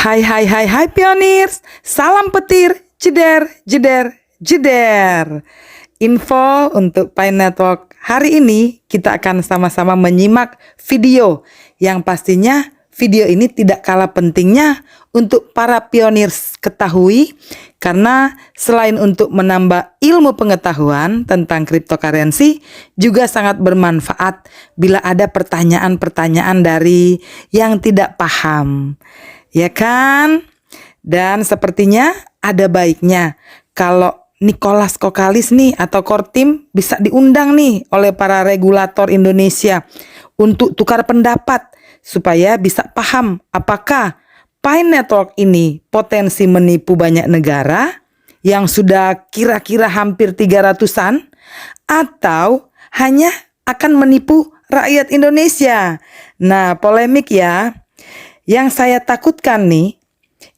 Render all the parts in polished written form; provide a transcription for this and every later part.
Hai hai hai hai pioners, salam petir, jeder jeder jeder. Info untuk Pi Network hari ini kita akan sama-sama menyimak video yang pastinya video ini tidak kalah pentingnya untuk para pioners ketahui, karena selain untuk menambah ilmu pengetahuan tentang cryptocurrency juga sangat bermanfaat bila ada pertanyaan-pertanyaan dari yang tidak paham. Ya kan? Dan sepertinya ada baiknya kalau Nicholas Kokalis nih atau Kortim bisa diundang nih oleh para regulator Indonesia untuk tukar pendapat supaya bisa paham apakah Pi Network ini potensi menipu banyak negara yang sudah kira-kira hampir 300-an atau hanya akan menipu rakyat Indonesia. Nah, polemik ya. Yang saya takutkan nih,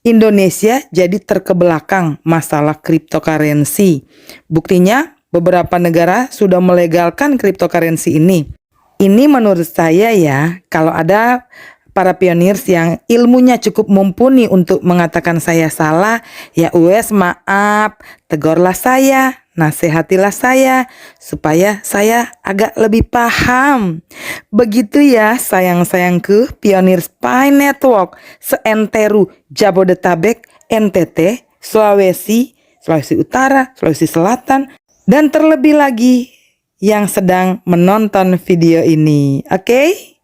Indonesia jadi terkebelakang masalah cryptocurrency. Buktinya beberapa negara sudah melegalkan cryptocurrency ini. Ini menurut saya ya, kalau ada para pioners yang ilmunya cukup mumpuni untuk mengatakan saya salah, ya wes maaf, tegurlah saya, nasihatilah saya supaya saya agak lebih paham. Begitu ya sayang-sayangku pioners Pi Network seantero Jabodetabek, NTT, Sulawesi Utara, Sulawesi Selatan, dan terlebih lagi yang sedang menonton video ini. Oke?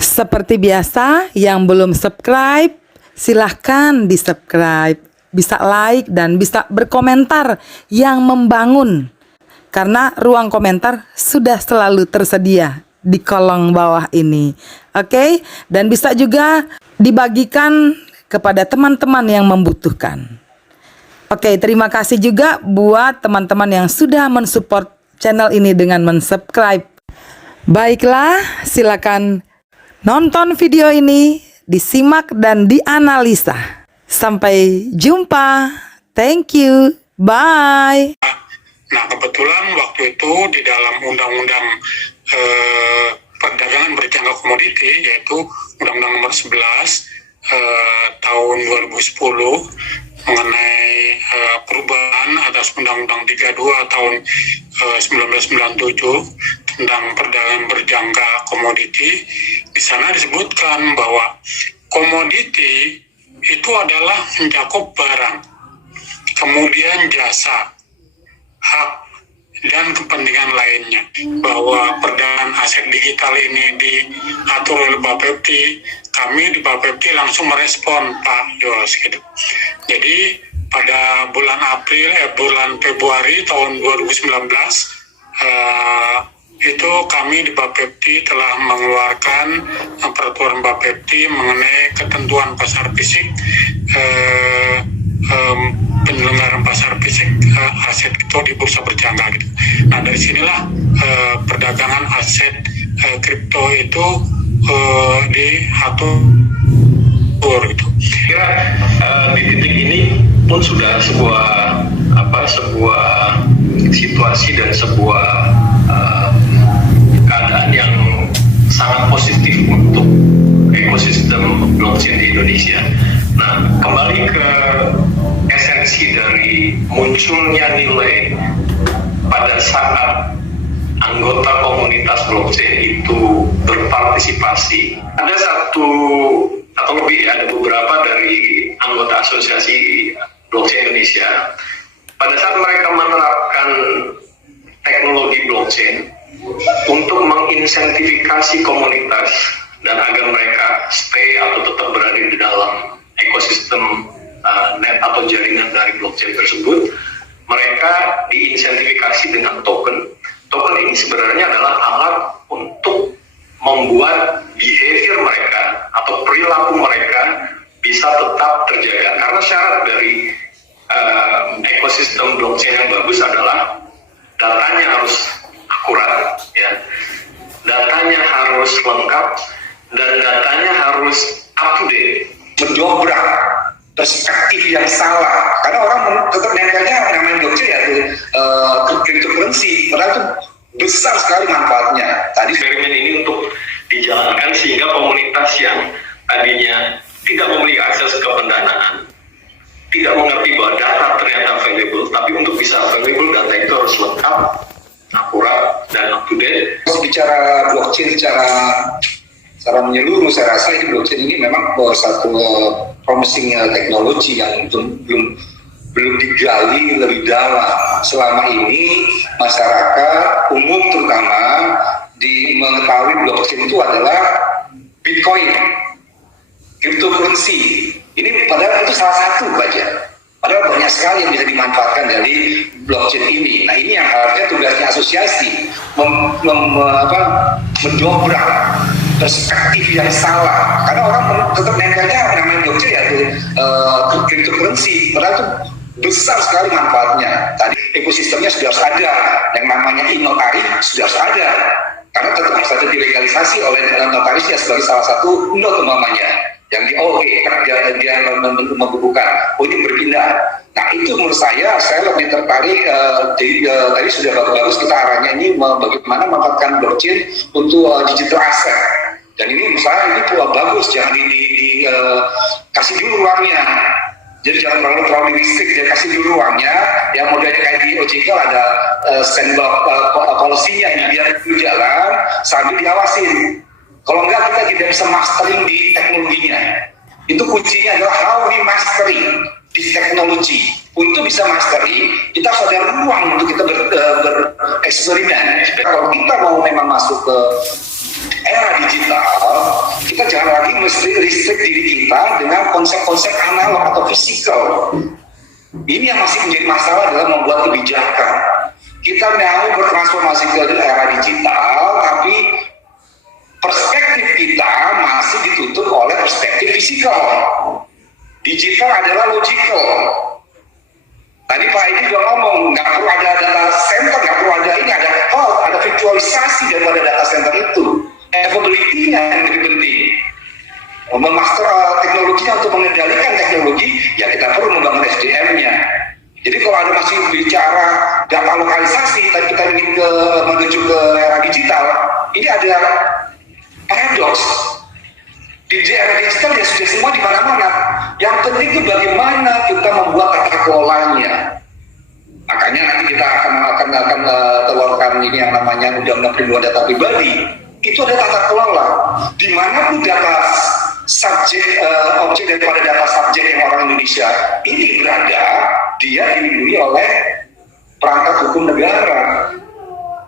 Seperti biasa, yang belum subscribe silahkan di subscribe, bisa like dan bisa berkomentar yang membangun, karena ruang komentar sudah selalu tersedia di kolom bawah ini. Oke? Dan bisa juga dibagikan kepada teman-teman yang membutuhkan. Oke, terima kasih juga buat teman-teman yang sudah mensupport channel ini dengan mensubscribe. Baiklah, silakan nonton video ini, disimak dan dianalisa. Sampai jumpa. Thank you. Bye. Nah, kebetulan waktu itu di dalam Undang-Undang Perdagangan Berjangka Komoditi, yaitu Undang-Undang Nomor 11 tahun 2010 mengenai perubahan atas Undang-Undang 32 tahun 1997 tentang perdagangan berjangka komoditi. Di sana disebutkan bahwa komoditi itu adalah mencakup barang, kemudian jasa, hak, dan kepentingan lainnya. Bahwa perdagangan aset digital ini diatur oleh Bapepti, kami di Bapepti langsung merespon Pak Yos gitu. Jadi pada bulan Februari tahun 2019 itu kami di Bapepti telah mengeluarkan peraturan Bapepti mengenai ketentuan pasar fisik, penyelenggaraan pasar fisik aset itu di bursa berjangka gitu. Nah, dari sinilah perdagangan aset kripto itu diatur gitu. Kira di titik ini pun sudah sebuah situasi dan sebuah keadaan yang sangat positif untuk ekosistem blockchain di Indonesia. Nah, kembali ke esensi dari munculnya nilai pada saat anggota komunitas blockchain itu berpartisipasi. Ada satu atau lebih, ada beberapa dari anggota asosiasi blockchain Indonesia, pada saat mereka menerapkan teknologi blockchain untuk menginsentifikasi komunitas dan agar mereka stay atau tetap berada di dalam ekosistem net atau jaringan dari blockchain tersebut, mereka diinsentifikasi dengan token. Token ini sebenarnya adalah alat untuk membuat behavior mereka atau perilaku mereka bisa tetap terjaga. Karena syarat dari ekosistem blockchain yang bagus adalah datanya harus akurat, ya, datanya harus lengkap, dan datanya harus up to date. Mendobrak perspektif yang salah, karena orang tetap nempelnya namanya blockchain ya cryptocurrency, padahal itu besar sekali manfaatnya. Tadi eksperimen ini untuk dijalankan sehingga komunitas yang tadinya tidak memiliki akses ke tidak mengerti bahwa data ternyata available, tapi untuk bisa available data itu harus lengkap, akurat, dan up to date. Kalau bicara blockchain secara menyeluruh, saya rasa ini blockchain ini memang satu promising teknologi yang belum digali lebih dalam. Selama ini masyarakat umum terutama mengetahui blockchain itu adalah Bitcoin, cryptocurrency. Ini padahal itu salah satu saja. Padahal banyak sekali yang bisa dimanfaatkan dari blockchain ini. Nah, ini yang harusnya tugasnya asosiasi mendobrak perspektif yang salah. Karena orang tetap nempelnya namanya blockchain yaitu cryptocurrency. Padahal itu besar sekali manfaatnya. Tadi ekosistemnya sudah harus ada, yang namanya e-notari sudah harus ada. Karena tetap harus ada dilegalisasi oleh notarisnya sebagai salah satu not umpamanya yang dia membukukan ini berpindah. Nah, itu menurut saya lebih tertarik tadi sudah bagus kita arahnya ini bagaimana memanfaatkan blockchain untuk digital asset. Dan ini misalnya ini bagus, jangan kasih dulu ruangnya. Jadi jangan terlalu realistik, dia kasih dulu ruangnya. Yang modelnya kayak di OJK ada sandbox policy-nya ini biar dulu jalan sambil diawasin. Kalau enggak kita tidak bisa mastering di teknologinya. Itu kuncinya adalah how we mastering di teknologi. Untuk bisa mastering, kita harus ada ruang untuk kita bereksperimen. Kalau kita mau memang masuk ke era digital, kita jangan lagi mesti restrict diri kita dengan konsep-konsep analog atau fisikal. Ini yang masih menjadi masalah dalam membuat kebijakan. Kita mau bertransformasi ke era digital, tapi perspektif kita masih ditutup oleh perspektif fisikal. Digital adalah logical. Tadi Pak Edi juga ngomong, nggak perlu ada data center, nggak perlu ada ini, ada virtualisasi daripada data center itu. Availability-nya yang lebih penting. Memaster teknologinya untuk mengendalikan teknologi, ya kita perlu membangun SDM-nya. Jadi kalau ada masih bicara data lokalisasi, tadi kita ingin menuju ke era digital, ini ada paradoks. Di era digital ya sudah semua di mana-mana. Yang penting itu bagaimana kita membuat tata kelolanya. Makanya nanti kita akan telurkan ini yang namanya Undang-Undang Perlindungan Data Pribadi. Itu ada tata kelola. Di mana pun data objek daripada data subjek yang orang Indonesia ini berada, dia dilindungi oleh perangkat hukum negara.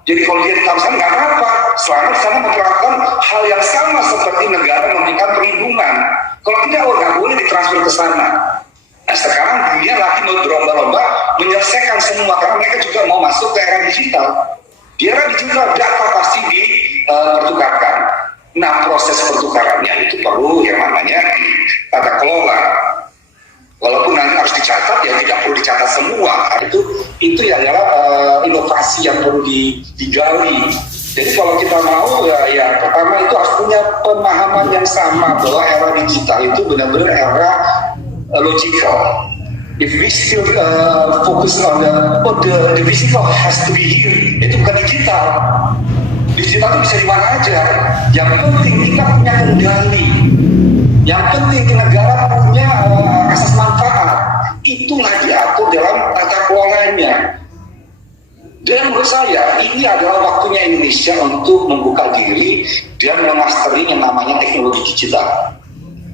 Jadi kalau dia ditaruh sana nggak apa-apa, selama di sana memperlakukan hal yang sama seperti negara memberikan perlindungan. Kalau tidak, nggak boleh ditransfer ke sana. Nah, sekarang dunia lagi mau berlomba-lomba menyelesaikan semua karena mereka juga mau masuk ke era digital. Di era digital data pasti dipertukarkan. Nah, proses pertukarannya itu perlu yang namanya tata kelola. Walaupun nanti harus dicatat, ya tidak perlu dicatat semua. Itu adalah inovasi yang perlu digali. Jadi kalau kita mau, ya pertama itu harus punya pemahaman yang sama bahwa era digital itu benar-benar era logical. If we still focus on the physical has to be here, itu bukan digital. Digital itu bisa di mana aja. Yang penting kita punya kendali. Yang penting negara punya asas manfaat. Itulah diatur dalam tata kelolanya. Dan menurut saya ini adalah waktunya Indonesia untuk membuka diri dan memasteri yang namanya teknologi digital.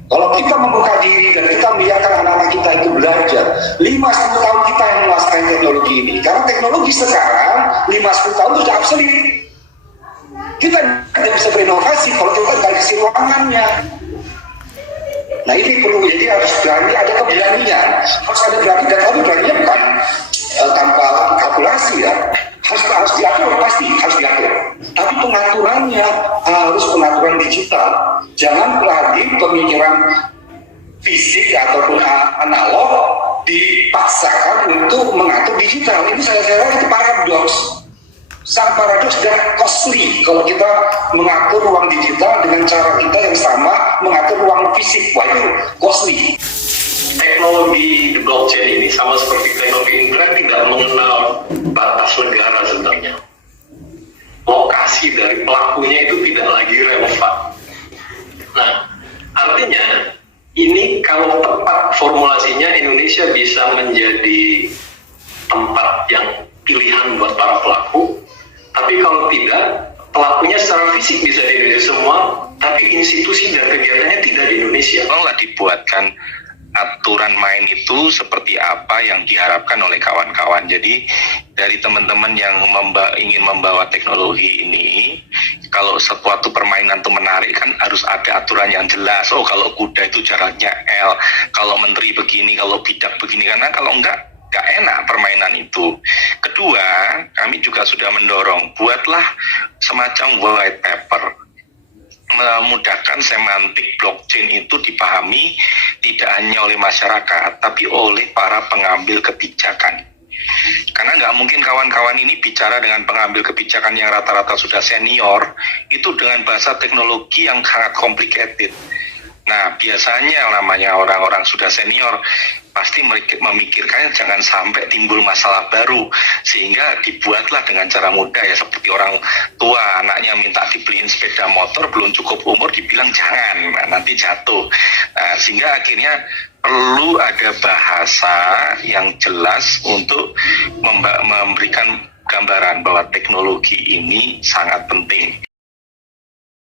Kalau kita membuka diri dan kita membiarkan anak-anak kita itu belajar 5-10 tahun kita yang menguasai teknologi ini. Karena teknologi sekarang 5-10 tahun itu sudah obsolete. Kita tidak bisa berinovasi kalau kita tidak kasih ruangannya. Nah, ini perlu, jadi harus berani, ada keberanian. Harus ada berani, dan tapi beraninya bukan tanpa kalkulasi ya. Harus diatur, pasti harus diatur. Tapi pengaturannya harus pengaturan digital. Jangan lagi pemikiran fisik ataupun analog dipaksakan untuk mengatur digital. Ini saya kira itu paradoks. Sangat paradoks dan costly kalau kita mengatur ruang digital dengan cara kita yang sama mengatur ruang fisik. Wah, itu costly. Teknologi di blockchain ini sama seperti teknologi internet tidak mengenal batas negara sebenarnya. Lokasi dari pelakunya itu tidak lagi relevan. Nah, artinya ini kalau tepat formulasinya, Indonesia bisa menjadi tempat yang pilihan buat para pelaku. Tapi kalau tidak, pelakunya secara fisik bisa di Indonesia semua, tapi institusi dan kegiatannya tidak di Indonesia. Tolonglah dibuatkan aturan main itu seperti apa yang diharapkan oleh kawan-kawan. Jadi dari teman-teman yang ingin membawa teknologi ini, kalau sesuatu permainan itu menarik kan harus ada aturan yang jelas. Oh, kalau kuda itu jaraknya L, kalau menteri begini, kalau bidak begini. Karena kalau enggak enak permainan itu. Kedua, kami juga sudah mendorong, buatlah semacam white paper, memudahkan semantik blockchain itu dipahami tidak hanya oleh masyarakat, tapi oleh para pengambil kebijakan. Karena nggak mungkin kawan-kawan ini bicara dengan pengambil kebijakan yang rata-rata sudah senior, itu dengan bahasa teknologi yang sangat complicated. Nah, biasanya namanya orang-orang sudah senior pasti memikirkan jangan sampai timbul masalah baru, sehingga dibuatlah dengan cara mudah ya, seperti orang tua anaknya minta dibeliin sepeda motor, belum cukup umur dibilang jangan, nanti jatuh. Nah, sehingga akhirnya perlu ada bahasa yang jelas untuk memberikan gambaran bahwa teknologi ini sangat penting.